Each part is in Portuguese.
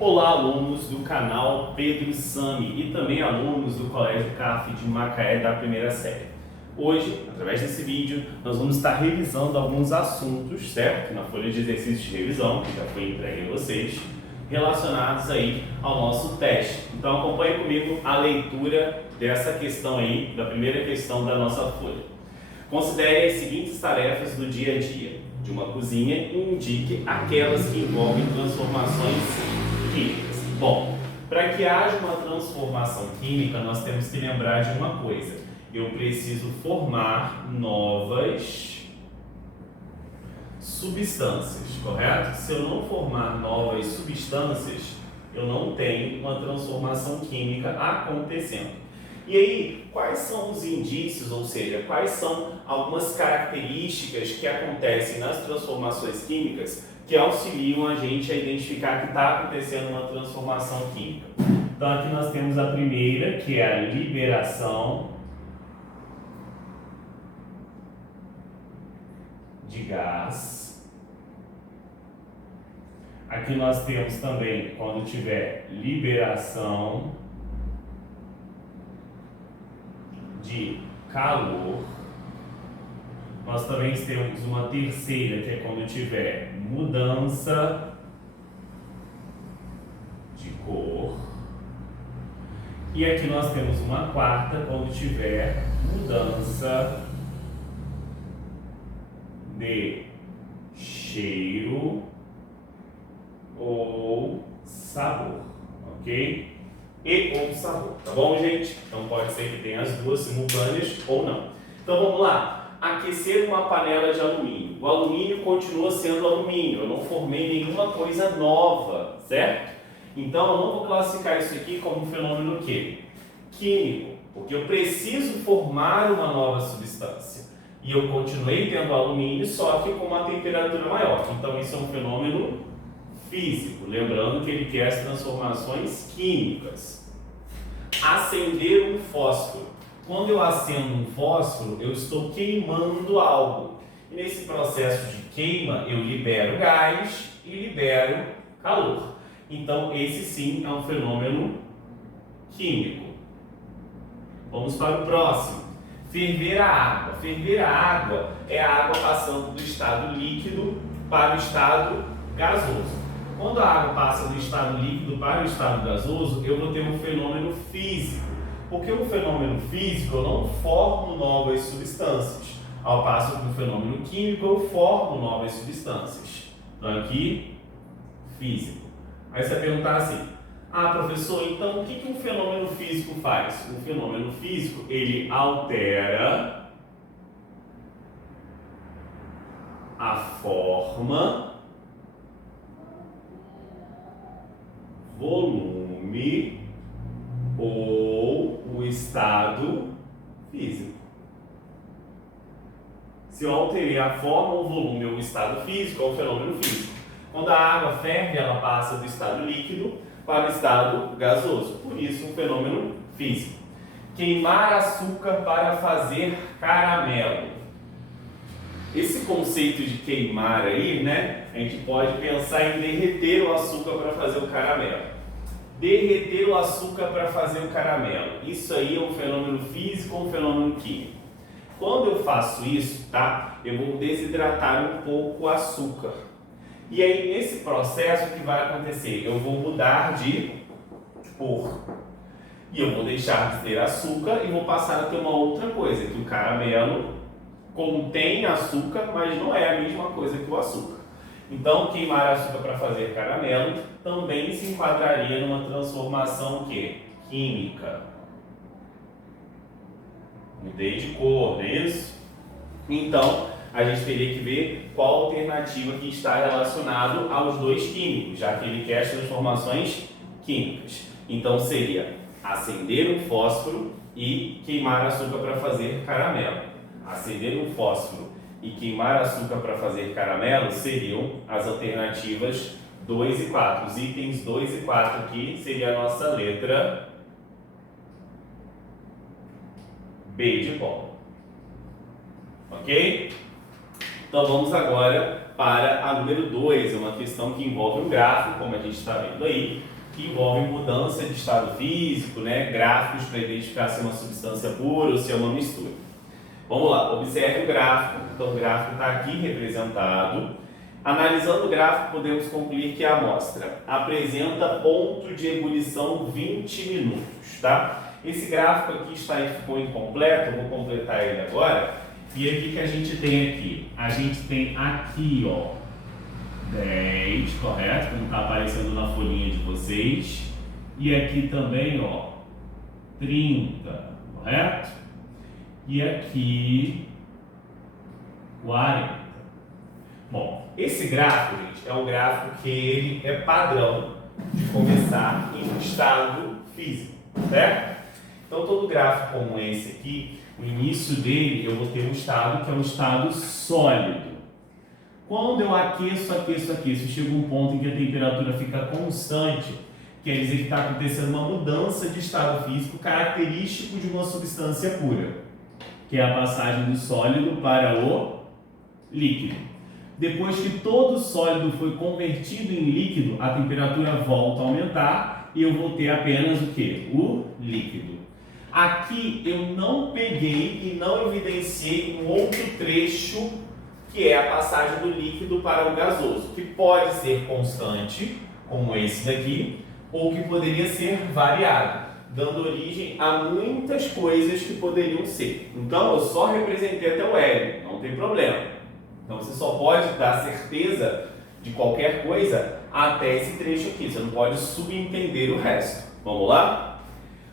Olá, alunos do canal Pedro Sami e também alunos do Colégio CAF de Macaé da primeira série. Hoje, através desse vídeo, nós vamos estar revisando alguns assuntos, certo? Na folha de exercícios de revisão, que já foi entregue a vocês, relacionados aí ao nosso teste. Então acompanhe comigo a leitura dessa questão aí, da primeira questão da nossa folha. Considere as seguintes tarefas do dia a dia de uma cozinha e indique aquelas que envolvem transformações químicas. Bom, para que haja uma transformação química, nós temos que lembrar de uma coisa. Eu preciso formar novas substâncias, correto? Se eu não formar novas substâncias, eu não tenho uma transformação química acontecendo. E aí, quais são os indícios, ou seja, quais são algumas características que acontecem nas transformações químicas que auxiliam a gente a identificar que está acontecendo uma transformação química? Então aqui nós temos a primeira, que é a liberação de gás. Aqui nós temos também, quando tiver liberação de calor. Nós também temos uma terceira, que é quando tiver mudança de cor. E aqui nós temos uma quarta, quando tiver mudança de cheiro ou sabor, ok? E ou sabor, tá bom, gente? Então pode ser que tenha as duas simultâneas ou não. Então vamos lá. Aquecer uma panela de alumínio. O alumínio continua sendo alumínio, eu não formei nenhuma coisa nova, certo? Então eu não vou classificar isso aqui como um fenômeno químico, porque eu preciso formar uma nova substância. E eu continuei tendo alumínio, só que com uma temperatura maior. Então isso é um fenômeno físico, lembrando que ele quer as transformações químicas. Acender um fósforo. Quando eu acendo um fósforo, eu estou queimando algo. E nesse processo de queima, eu libero gás e libero calor. Então, esse sim é um fenômeno químico. Vamos para o próximo. Ferver a água. Ferver a água é a água passando do estado líquido para o estado gasoso. Quando a água passa do estado líquido para o estado gasoso, eu vou ter um fenômeno físico. Porque o fenômeno físico eu não formo novas substâncias, ao passo que no fenômeno químico eu formo novas substâncias. Então aqui, físico. Aí você vai perguntar assim, professor, então o que um fenômeno físico faz? Um fenômeno físico, ele altera a forma, volume ou o estado físico. Se eu alterei a forma, o volume ou o estado físico, é um fenômeno físico. Quando a água ferve, ela passa do estado líquido para o estado gasoso. Por isso, um fenômeno físico. Queimar açúcar para fazer caramelo. Esse conceito de queimar aí, né? A gente pode pensar em derreter o açúcar para fazer o caramelo. Derreter o açúcar para fazer o caramelo. Isso aí é um fenômeno físico ou um fenômeno químico? Quando eu faço isso, tá? Eu vou desidratar um pouco o açúcar. E aí, nesse processo, o que vai acontecer? Eu vou mudar de cor. E eu vou deixar de ter açúcar e vou passar a ter uma outra coisa, que o caramelo contém açúcar, mas não é a mesma coisa que o açúcar. Então, queimar açúcar para fazer caramelo também se enquadraria numa transformação química. Mudei de cor, não é isso? Então, a gente teria que ver qual alternativa que está relacionado aos dois químicos, já que ele quer as transformações químicas. Então, seria acender um fósforo e queimar açúcar para fazer caramelo. Acender um fósforo e queimar açúcar para fazer caramelo seriam as alternativas 2 e 4. Os itens 2 e 4 aqui seria a nossa letra B de bola. Ok? Então vamos agora para a número 2, é uma questão que envolve um gráfico, como a gente está vendo aí, que envolve mudança de estado físico, né? Gráficos para identificar se é uma substância pura ou se é uma mistura. Vamos lá, observe o gráfico. Então, o gráfico está aqui representado. Analisando o gráfico, podemos concluir que a amostra apresenta ponto de ebulição 20 minutos, tá? Esse gráfico aqui ficou incompleto, eu vou completar ele agora. E aqui que a gente tem aqui? A gente tem aqui, ó, 10, correto? Como está aparecendo na folhinha de vocês. E aqui também, ó, 30, correto? E aqui, 40. Bom, esse gráfico, gente, é um gráfico que ele é padrão de começar em estado físico, certo? Então, todo gráfico como esse aqui, o início dele, eu vou ter um estado que é um estado sólido. Quando eu aqueço, chega um ponto em que a temperatura fica constante, quer dizer que está acontecendo uma mudança de estado físico característico de uma substância pura, que é a passagem do sólido para o líquido. Depois que todo o sólido foi convertido em líquido, a temperatura volta a aumentar e eu vou ter apenas o quê? O líquido. Aqui eu não peguei e não evidenciei um outro trecho que é a passagem do líquido para o gasoso, que pode ser constante, como esse daqui, ou que poderia ser variado, dando origem a muitas coisas que poderiam ser. Então, eu só representei até o hélio, não tem problema. Então, você só pode dar certeza de qualquer coisa até esse trecho aqui, você não pode subentender o resto. Vamos lá?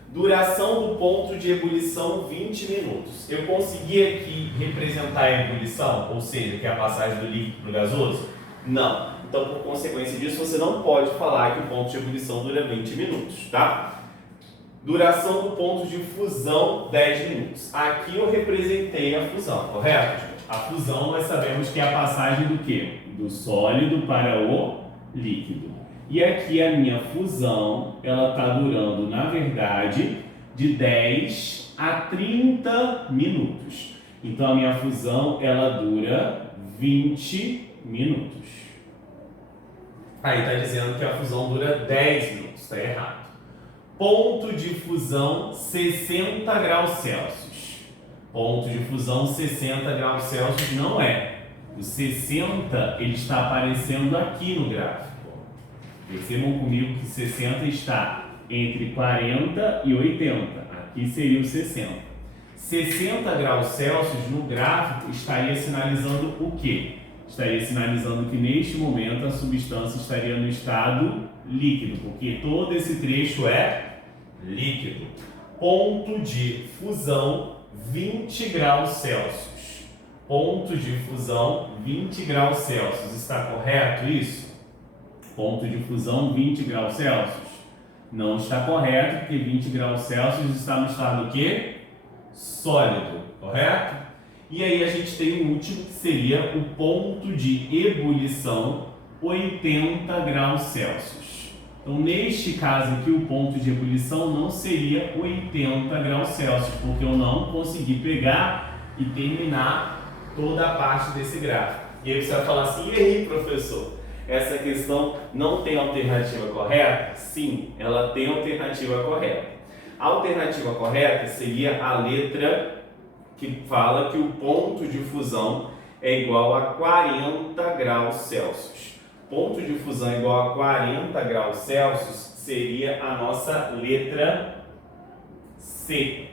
Duração do ponto de ebulição 20 minutos. Eu consegui aqui representar a ebulição, ou seja, que é a passagem do líquido para o gasoso? Não. Então, por consequência disso, você não pode falar que o ponto de ebulição dura 20 minutos, tá? Duração do ponto de fusão 10 minutos. Aqui eu representei a fusão, correto, gente? A fusão nós sabemos que é a passagem do quê? Do sólido para o líquido. E aqui a minha fusão, ela está durando, na verdade, de 10 a 30 minutos. Então, a minha fusão, ela dura 20 minutos. Aí está dizendo que a fusão dura 10 minutos, está errado. Ponto de fusão 60 graus Celsius. Ponto de fusão 60 graus Celsius não é. O 60, ele está aparecendo aqui no gráfico. Percebam comigo que 60 está entre 40 e 80. Aqui seria o 60. 60 graus Celsius no gráfico estaria sinalizando o quê? Estaria sinalizando que neste momento a substância estaria no estado líquido, porque todo esse trecho é líquido. Ponto de fusão 20 graus Celsius. Ponto de fusão 20 graus Celsius. Está correto isso? Ponto de fusão 20 graus Celsius? Não está correto, porque 20 graus Celsius está no estado o quê? Sólido, correto? E aí a gente tem o último, que seria o ponto de ebulição 80 graus Celsius. Então, neste caso aqui, o ponto de ebulição não seria 80 graus Celsius, porque eu não consegui pegar e terminar toda a parte desse gráfico. E aí você vai falar assim, e aí, professor? Essa questão não tem alternativa correta? Sim, ela tem alternativa correta. A alternativa correta seria a letra que fala que o ponto de fusão é igual a 40 graus Celsius. Ponto de fusão igual a 40 graus Celsius seria a nossa letra C.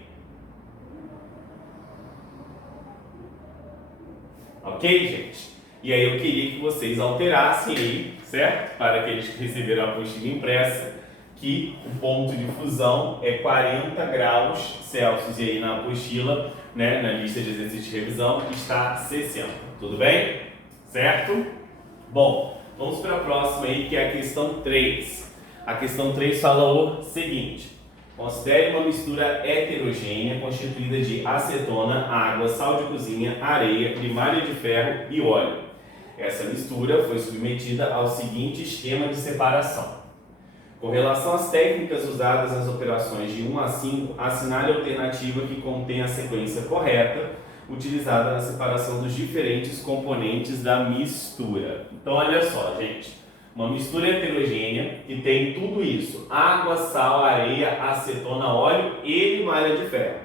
Ok, gente? E aí eu queria que vocês alterassem aí, certo? Para aqueles que receberam a apostila impressa, que o ponto de fusão é 40 graus Celsius. E aí na apostila, né, na lista de exercícios de revisão, está 60. Tudo bem? Certo? Bom, vamos para a próxima aí, que é a questão 3. A questão 3 fala o seguinte. Considere uma mistura heterogênea constituída de acetona, água, sal de cozinha, areia, primária de ferro e óleo. Essa mistura foi submetida ao seguinte esquema de separação. Com relação às técnicas usadas nas operações de 1 a 5, assinale a alternativa que contém a sequência correta utilizada na separação dos diferentes componentes da mistura. Então, olha só, gente. Uma mistura heterogênea que tem tudo isso: água, sal, areia, acetona, óleo e limalha de ferro.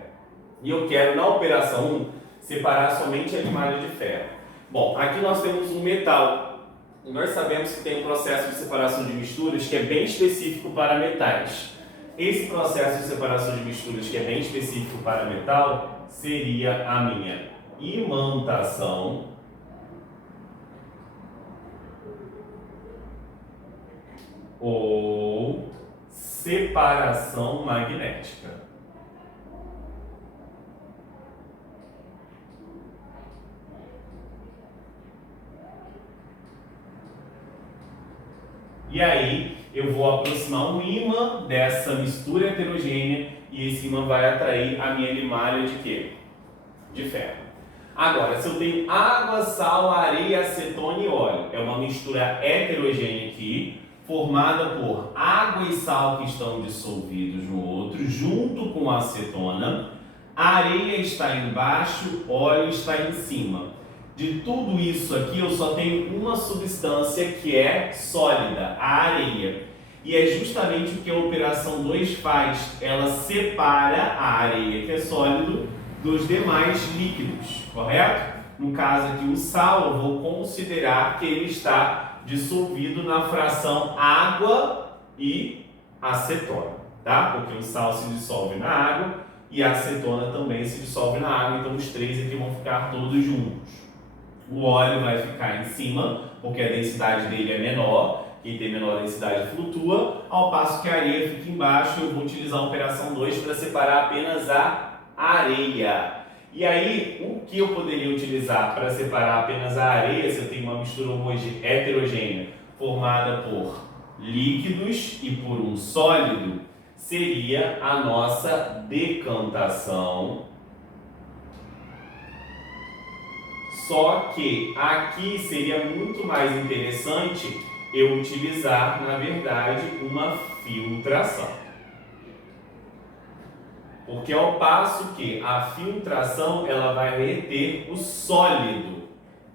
E eu quero, na operação 1, separar somente a limalha de ferro. Bom, aqui nós temos um metal. E nós sabemos que tem um processo de separação de misturas que é bem específico para metais. Esse processo de separação de misturas que é bem específico para metal seria a minha imantação ou separação magnética. E aí eu vou aproximar um ímã dessa mistura heterogênea e esse ímã vai atrair a minha limalha de quê? De ferro. Agora, se eu tenho água, sal, areia, acetona e óleo, é uma mistura heterogênea aqui, formada por água e sal que estão dissolvidos no outro, junto com a acetona, a areia está embaixo, óleo está em cima. De tudo isso aqui, eu só tenho uma substância que é sólida, a areia. E é justamente o que a operação 2 faz. Ela separa a areia, que é sólido, dos demais líquidos, correto? No caso aqui, o sal, eu vou considerar que ele está dissolvido na fração água e acetona, tá? Porque o sal se dissolve na água e a acetona também se dissolve na água, então os três aqui vão ficar todos juntos. O óleo vai ficar em cima, porque a densidade dele é menor, quem tem menor densidade flutua, ao passo que a areia fica embaixo. Eu vou utilizar a operação 2 para separar apenas a areia. E aí, o que eu poderia utilizar para separar apenas a areia, se eu tenho uma mistura heterogênea formada por líquidos e por um sólido, seria a nossa decantação. Só que aqui seria muito mais interessante eu utilizar, na verdade, uma filtração. Porque ao passo que a filtração ela vai reter o sólido,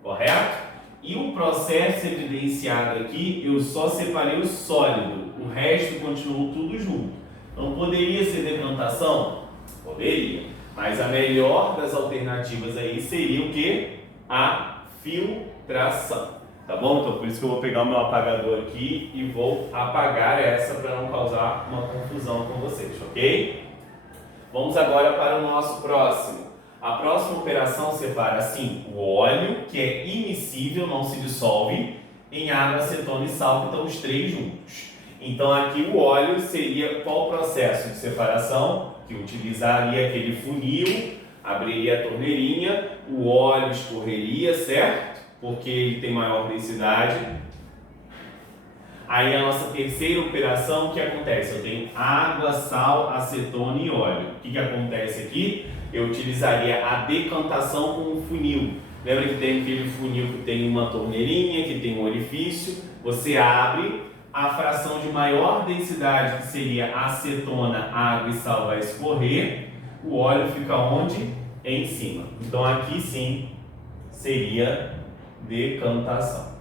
correto? E o processo evidenciado aqui, eu só separei o sólido, o resto continuou tudo junto. Então poderia ser decantação? Poderia. Mas a melhor das alternativas aí seria o quê? A filtração, tá bom? Então por isso que eu vou pegar o meu apagador aqui e vou apagar essa para não causar uma confusão com vocês, ok? Vamos agora para o nosso próximo. A próxima operação separa assim o óleo, que é immiscível, não se dissolve, em água, acetona e sal, que estão os três juntos. Então aqui o óleo seria qual processo de separação? Que utilizaria aquele funil, abriria a torneirinha, o óleo escorreria, certo? Porque ele tem maior densidade. Aí a nossa terceira operação, o que acontece? Eu tenho água, sal, acetona e óleo. O que acontece aqui? Eu utilizaria a decantação com um funil. Lembra que tem aquele funil que tem uma torneirinha, que tem um orifício? Você abre, a fração de maior densidade, que seria acetona, água e sal, vai escorrer. O óleo fica onde? Em cima. Então aqui sim seria decantação.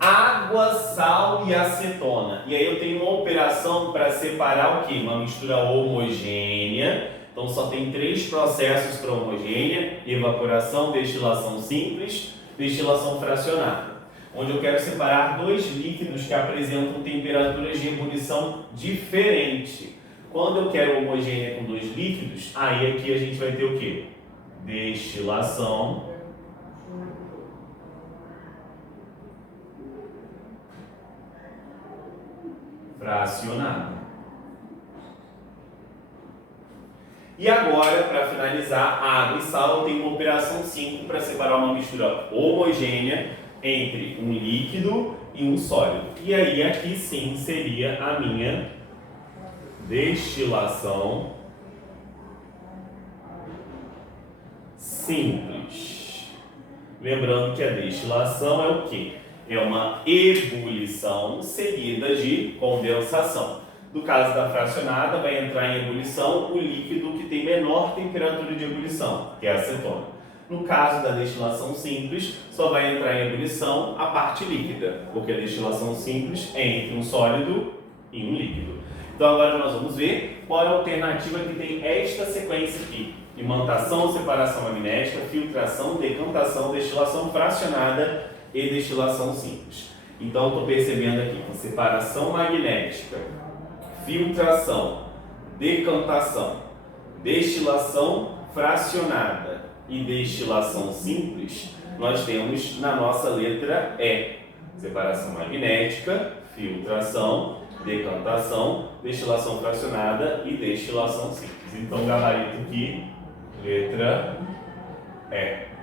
Água, sal e acetona. E aí eu tenho uma operação para separar o que? Uma mistura homogênea. Então só tem três processos para homogênea: evaporação, destilação simples, destilação fracionada. Onde eu quero separar dois líquidos que apresentam temperaturas de ebulição diferentes. Quando eu quero homogênea com dois líquidos, aí aqui a gente vai ter o quê? Destilação fracionada. E agora, para finalizar, água e sal tem uma operação 5 para separar uma mistura homogênea entre um líquido e um sólido. E aí aqui sim seria a minha destilação simples. Lembrando que a destilação é o quê? É uma ebulição seguida de condensação. No caso da fracionada, vai entrar em ebulição o líquido que tem menor temperatura de ebulição, que é a acetona. No caso da destilação simples, só vai entrar em ebulição a parte líquida, porque a destilação simples é entre um sólido e um líquido. Então agora nós vamos ver qual é a alternativa que tem esta sequência aqui: imantação, separação magnética, filtração, decantação, destilação fracionada e destilação simples. Então estou percebendo aqui que separação magnética, filtração, decantação, destilação fracionada e destilação simples, nós temos na nossa letra E: separação magnética, filtração, decantação, destilação fracionada e destilação simples. Então, gabarito aqui, letra E.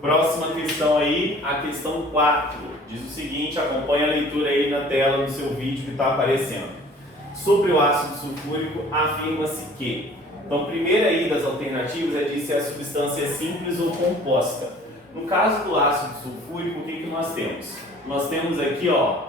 Próxima questão aí, a questão 4. Diz o seguinte, acompanhe a leitura aí na tela no seu vídeo que está aparecendo. Sobre o ácido sulfúrico, afirma-se que... Então, primeira aí das alternativas é de se a substância é simples ou composta. No caso do ácido sulfúrico, o que nós temos? Nós temos aqui, ó,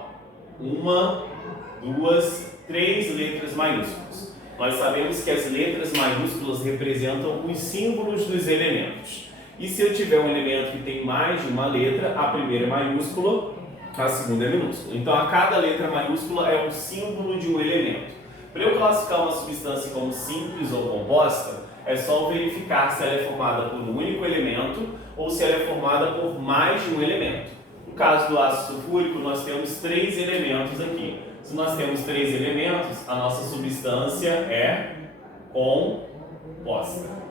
1, 2, 3 letras maiúsculas. Nós sabemos que as letras maiúsculas representam os símbolos dos elementos. E se eu tiver um elemento que tem mais de uma letra, a primeira é maiúscula, a segunda é minúscula. Então, a cada letra maiúscula é um símbolo de um elemento. Para eu classificar uma substância como simples ou composta, é só verificar se ela é formada por um único elemento ou se ela é formada por mais de um elemento. No caso do ácido sulfúrico, nós temos 3 elementos aqui. Se nós temos 3 elementos, a nossa substância é composta.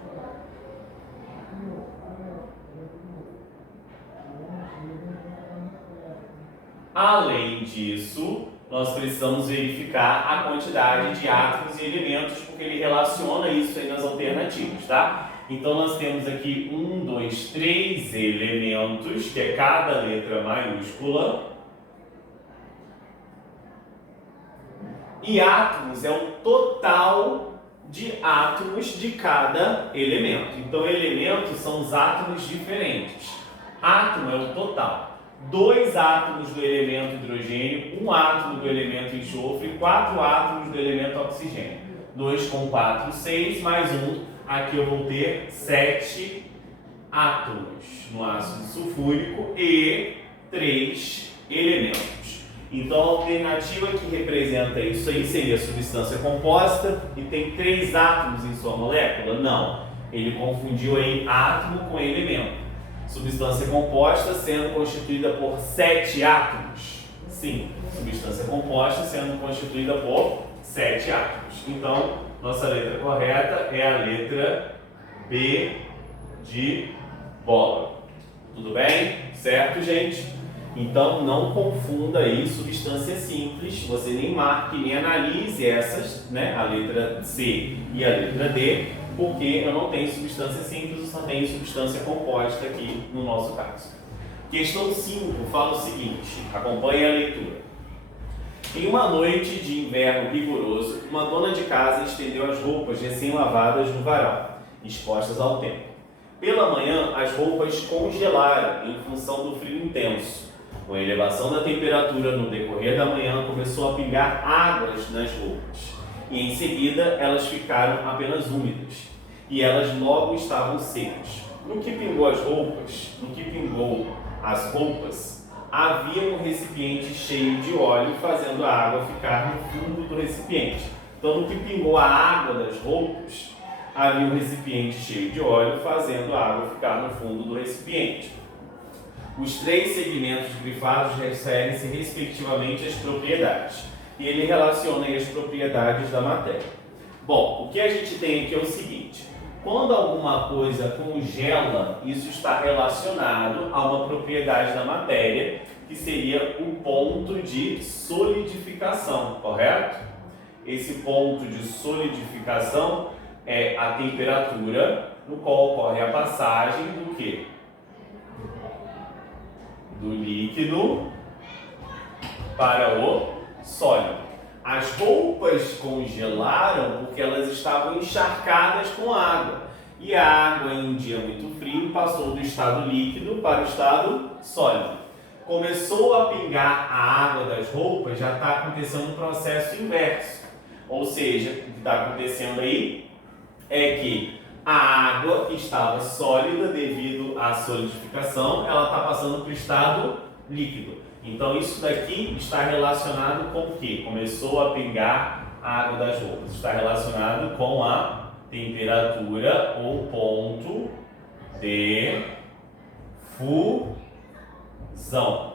Além disso, nós precisamos verificar a quantidade de átomos e elementos, porque ele relaciona isso aí nas alternativas, tá? Então, nós temos aqui 1, 2, 3 elementos, que é cada letra maiúscula. E átomos é o total de átomos de cada elemento. Então, elementos são os átomos diferentes. Átomo é o total. 2 átomos do elemento hidrogênio, 1 átomo do elemento enxofre, 4 átomos do elemento oxigênio. 2 com 4, 6, mais 1. Aqui eu vou ter 7 átomos no ácido sulfúrico e 3 elementos. Então, a alternativa que representa isso aí seria a substância composta e tem 3 átomos em sua molécula? Não. Ele confundiu aí átomo com elemento. Substância composta sendo constituída por 7 átomos. Sim, substância composta sendo constituída por 7 átomos. Então, nossa letra correta é a letra B de bola. Tudo bem? Certo, gente? Então, não confunda aí substância simples. Você nem marque, nem analise essas, né? A letra C e a letra D, porque eu não tenho substância simples, eu só tenho substância composta aqui no nosso caso. Questão 5 fala o seguinte, acompanhe a leitura. Em uma noite de inverno rigoroso, uma dona de casa estendeu as roupas recém-lavadas no varal, expostas ao tempo. Pela manhã, as roupas congelaram em função do frio intenso. Com a elevação da temperatura no decorrer da manhã, começou a pingar águas nas roupas. E em seguida elas ficaram apenas úmidas e elas logo estavam secas. No que pingou as roupas, havia um recipiente cheio de óleo fazendo a água ficar no fundo do recipiente. Então, no que pingou a água das roupas, havia um recipiente cheio de óleo fazendo a água ficar no fundo do recipiente. Os 3 segmentos grifados referem-se respectivamente às propriedades. E ele relaciona as propriedades da matéria. Bom, o que a gente tem aqui é o seguinte: quando alguma coisa congela, isso está relacionado a uma propriedade da matéria, que seria o ponto de solidificação, correto? Esse ponto de solidificação é a temperatura no qual ocorre a passagem do quê? Do líquido para o sólido. As roupas congelaram porque elas estavam encharcadas com água. E a água, em um dia muito frio, passou do estado líquido para o estado sólido. Começou a pingar a água das roupas, já está acontecendo um processo inverso. Ou seja, o que está acontecendo aí é que a água que estava sólida devido à solidificação, ela está passando para o estado líquido. Então isso daqui está relacionado com o quê? Começou a pingar a água das roupas. Está relacionado com a temperatura ou ponto de fusão,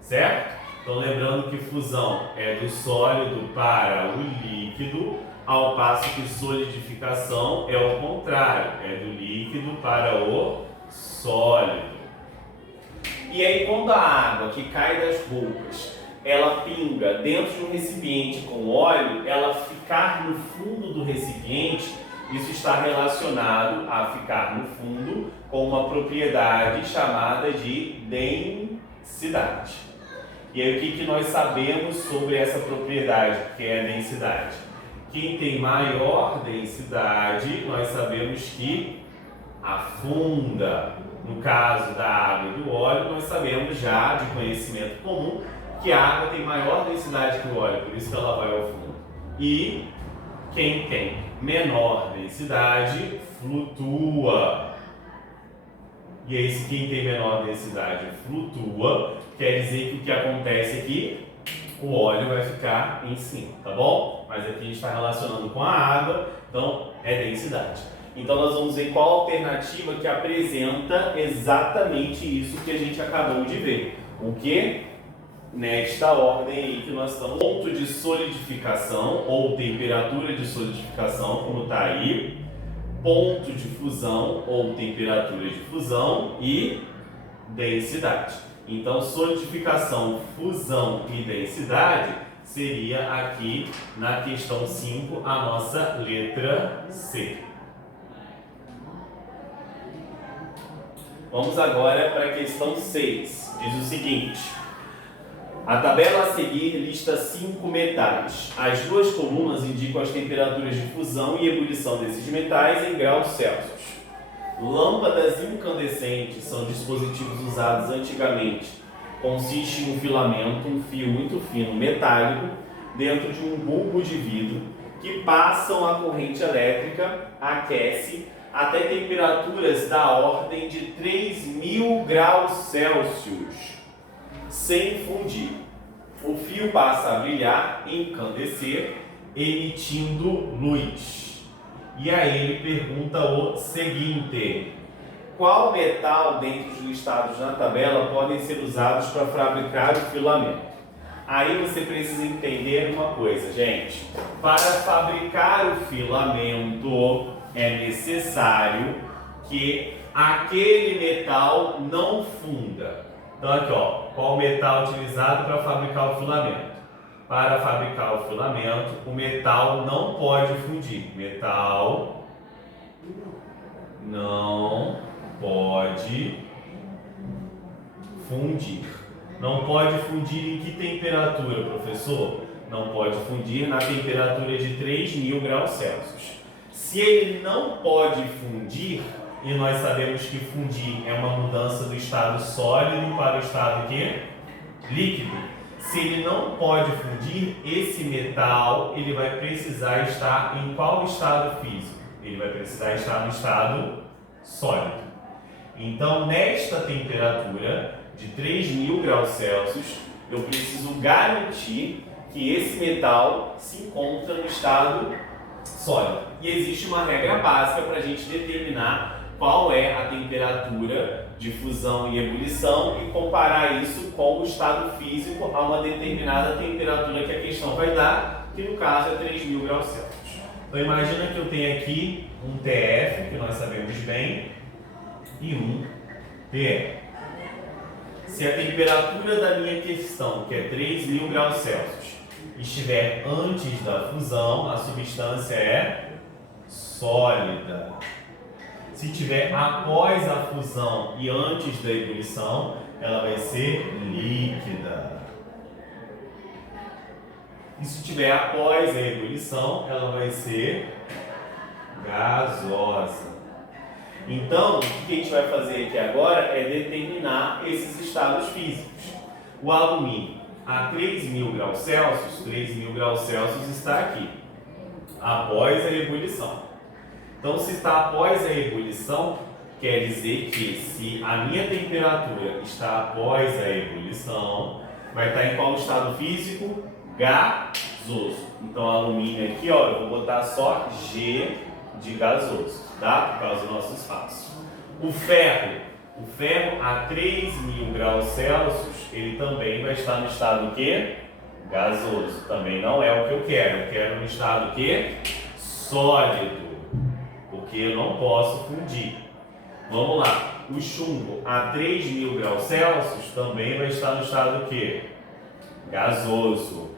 certo? Então lembrando que fusão é do sólido para o líquido, ao passo que solidificação é o contrário, é do líquido para o sólido. E aí quando a água que cai das roupas, ela pinga dentro de um recipiente com óleo, ela ficar no fundo do recipiente, isso está relacionado a ficar no fundo com uma propriedade chamada de densidade. E aí o que nós sabemos sobre essa propriedade, que é a densidade? Quem tem maior densidade, nós sabemos que afunda. No caso da água e do óleo, nós sabemos já de conhecimento comum que a água tem maior densidade que o óleo, por isso que ela vai ao fundo. E quem tem menor densidade flutua. E aí, se quem tem menor densidade flutua, quer dizer que o que acontece aqui, o óleo vai ficar em cima, tá bom? Mas aqui a gente está relacionando com a água, então é densidade. Então nós vamos ver qual alternativa que apresenta exatamente isso que a gente acabou de ver. O que? Nesta ordem aí que nós estamos. Ponto de solidificação ou temperatura de solidificação, como está aí. Ponto de fusão ou temperatura de fusão e densidade. Então solidificação, fusão e densidade seria aqui na questão 5 a nossa letra C. Vamos agora para a questão 6. Diz o seguinte: a tabela a seguir lista 5 metais. As duas colunas indicam as temperaturas de fusão e ebulição desses metais em graus Celsius. Lâmpadas incandescentes são dispositivos usados antigamente. Consiste em um filamento, um fio muito fino metálico, dentro de um bulbo de vidro, que passam a corrente elétrica, aquece até temperaturas da ordem de 3.000 graus Celsius, sem fundir. O fio passa a brilhar, incandescer, emitindo luz. E aí ele pergunta o seguinte: qual metal dentre os listados na tabela podem ser usados para fabricar o filamento? Aí você precisa entender uma coisa, gente. Para fabricar o filamento, é necessário que aquele metal não funda. Então aqui, ó, qual metal utilizado para fabricar o filamento? Para fabricar o filamento, o metal não pode fundir. Metal não pode fundir. Não pode fundir em que temperatura, professor? Não pode fundir na temperatura de 3.000 graus Celsius. Se ele não pode fundir, e nós sabemos que fundir é uma mudança do estado sólido para o estado quê? Líquido. Se ele não pode fundir, esse metal ele vai precisar estar em qual estado físico? Ele vai precisar estar no estado sólido. Então, nesta temperatura de 3.000 graus Celsius, eu preciso garantir que esse metal se encontra no estado sólido. E existe uma regra básica para a gente determinar qual é a temperatura de fusão e ebulição e comparar isso com o estado físico a uma determinada temperatura que a questão vai dar, que no caso é 3.000 graus Celsius. Então imagina que eu tenho aqui um TF, que nós sabemos bem, e um TE. Se a temperatura da minha questão, que é 3.000 graus Celsius, estiver antes da fusão, a substância é sólida. Se estiver após a fusão e antes da ebulição, ela vai ser líquida. E se estiver após a ebulição, ela vai ser gasosa. Então, o que a gente vai fazer aqui agora é determinar esses estados físicos. O alumínio a 3.000 graus Celsius, 3.000 graus Celsius está aqui, após a ebulição. Então, se está após a ebulição, quer dizer que se a minha temperatura está após a ebulição, vai estar em qual estado físico? Gasoso. Então, alumínio aqui, ó, eu vou botar só G de gasoso, tá? Por causa do nosso espaço. O ferro a 3.000 graus Celsius, ele também vai estar no estado o quê? Gasoso. Também não é o que eu quero no estado o quê? Sólido, porque eu não posso fundir. Vamos lá, o chumbo a 3.000 graus Celsius também vai estar no estado o quê? Gasoso.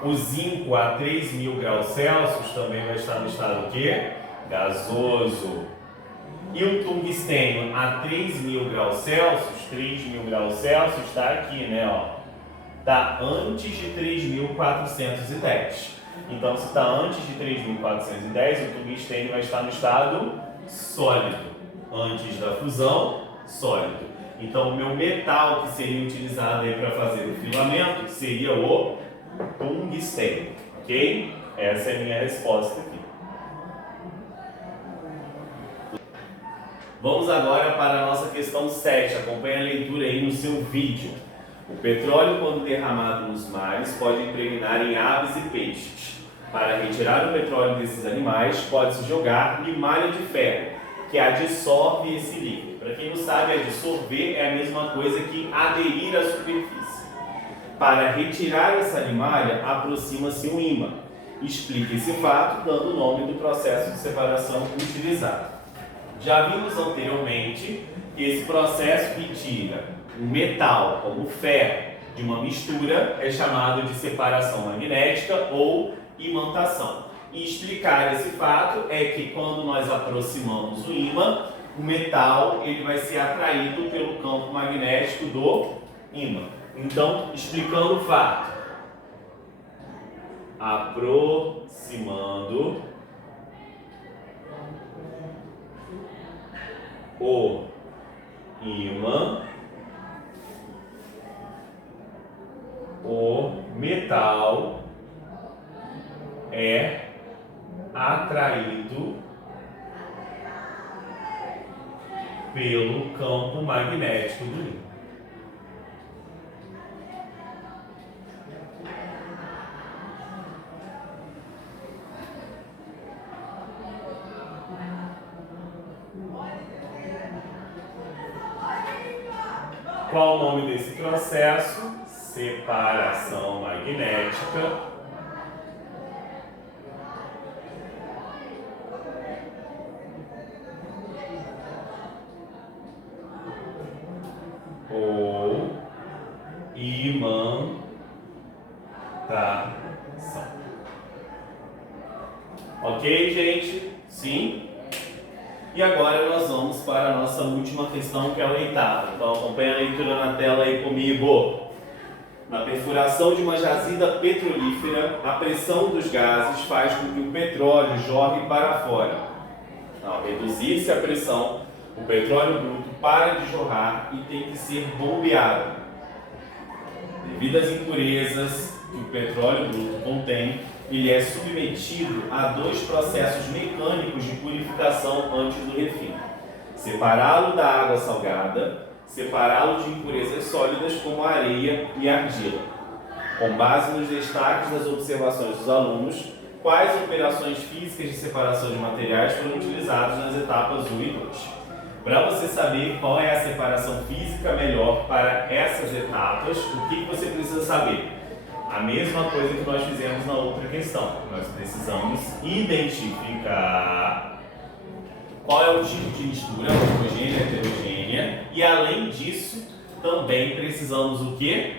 O zinco a 3.000 graus Celsius também vai estar no estado o quê? Gasoso. E o tungstênio a 3.000 graus Celsius, 3.000 graus Celsius está aqui, né? Ó. Está antes de 3.410. Então, se está antes de 3.410, o tungstênio vai estar no estado sólido. Antes da fusão, sólido. Então, o meu metal que seria utilizado aí para fazer o filamento seria o tungstênio, ok? Essa é a minha resposta aqui. Vamos agora para a nossa questão 7. Acompanhe a leitura aí no seu vídeo. O petróleo, quando derramado nos mares, pode impregnar em aves e peixes. Para retirar o petróleo desses animais, pode-se jogar limalha de ferro, que adsorve esse líquido. Para quem não sabe, adsorver é a mesma coisa que aderir à superfície. Para retirar essa limalha, aproxima-se um ímã. Explica esse fato dando o nome do processo de separação utilizado. Já vimos anteriormente que esse processo que tira um metal, como o ferro, de uma mistura é chamado de separação magnética ou imantação. E explicar esse fato é que quando nós aproximamos o ímã, o metal ele vai ser atraído pelo campo magnético do ímã. Então, explicando o fato, aproximando o ímã, o metal é atraído pelo campo magnético do ímã. Qual o nome desse processo? Separação magnética ou imantação. Ok, gente? Sim? E agora nós vamos para a nossa última questão, que é a oitava. Então acompanha a leitura na tela aí comigo. Na perfuração de uma jazida petrolífera, a pressão dos gases faz com que o petróleo jorre para fora. Ao reduzir-se a pressão, o petróleo bruto para de jorrar e tem que ser bombeado. Devido às impurezas que o petróleo bruto contém, ele é submetido a dois processos mecânicos de purificação antes do refino: separá-lo da água salgada, separá-lo de impurezas sólidas como a areia e a argila. Com base nos destaques das observações dos alunos, quais operações físicas de separação de materiais foram utilizadas nas etapas 1 e 2? Para você saber qual é a separação física melhor para essas etapas, o que você precisa saber? A mesma coisa que nós fizemos na outra questão. Nós precisamos identificar qual é o tipo de mistura, homogênea, heterogênea, e além disso, também precisamos o quê?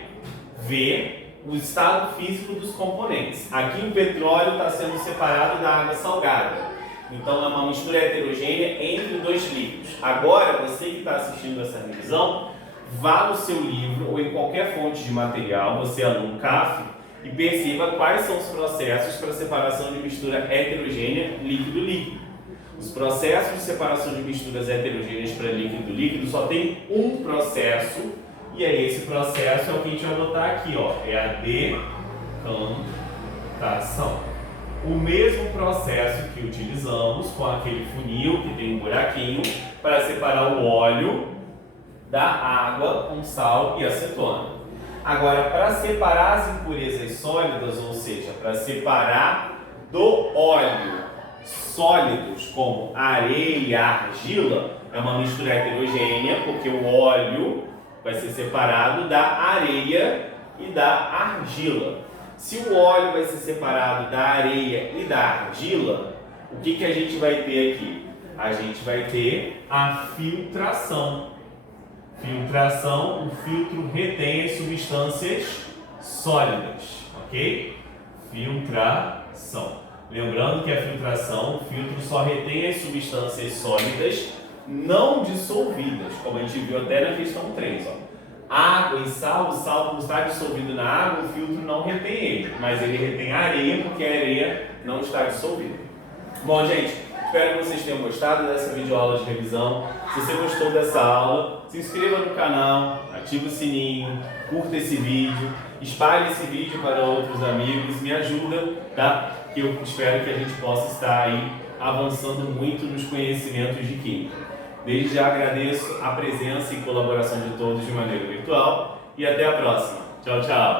Ver o estado físico dos componentes. Aqui o petróleo está sendo separado da água salgada. Então é uma mistura heterogênea entre dois líquidos. Agora, você que está assistindo essa revisão, vá no seu livro ou em qualquer fonte de material, você aluno CAF, e perceba quais são os processos para separação de mistura heterogênea líquido-líquido. Os processos de separação de misturas heterogêneas para líquido só tem um processo, e aí esse processo é o que a gente vai botar aqui, ó, é a decantação. O mesmo processo que utilizamos com aquele funil que tem um buraquinho para separar o óleo da água com sal e acetona. Agora, para separar as impurezas sólidas, ou seja, para separar do óleo sólidos como areia e argila, é uma mistura heterogênea, porque o óleo vai ser separado da areia e da argila. Se o óleo vai ser separado da areia e da argila, o que a gente vai ter aqui? A gente vai ter a filtração. Filtração, o filtro retém as substâncias sólidas, ok? Filtração. Lembrando que a filtração, o filtro só retém as substâncias sólidas não dissolvidas, como a gente viu até na questão 3. Ó. Água e sal, o sal não está dissolvido na água, o filtro não retém ele, mas ele retém a areia porque a areia não está dissolvida. Bom, gente, espero que vocês tenham gostado dessa videoaula de revisão. Se você gostou dessa aula, se inscreva no canal, ative o sininho, curta esse vídeo, espalhe esse vídeo para outros amigos, me ajuda, tá? Que eu espero que a gente possa estar aí avançando muito nos conhecimentos de química. Desde já agradeço a presença e colaboração de todos de maneira virtual e até a próxima. Tchau, tchau!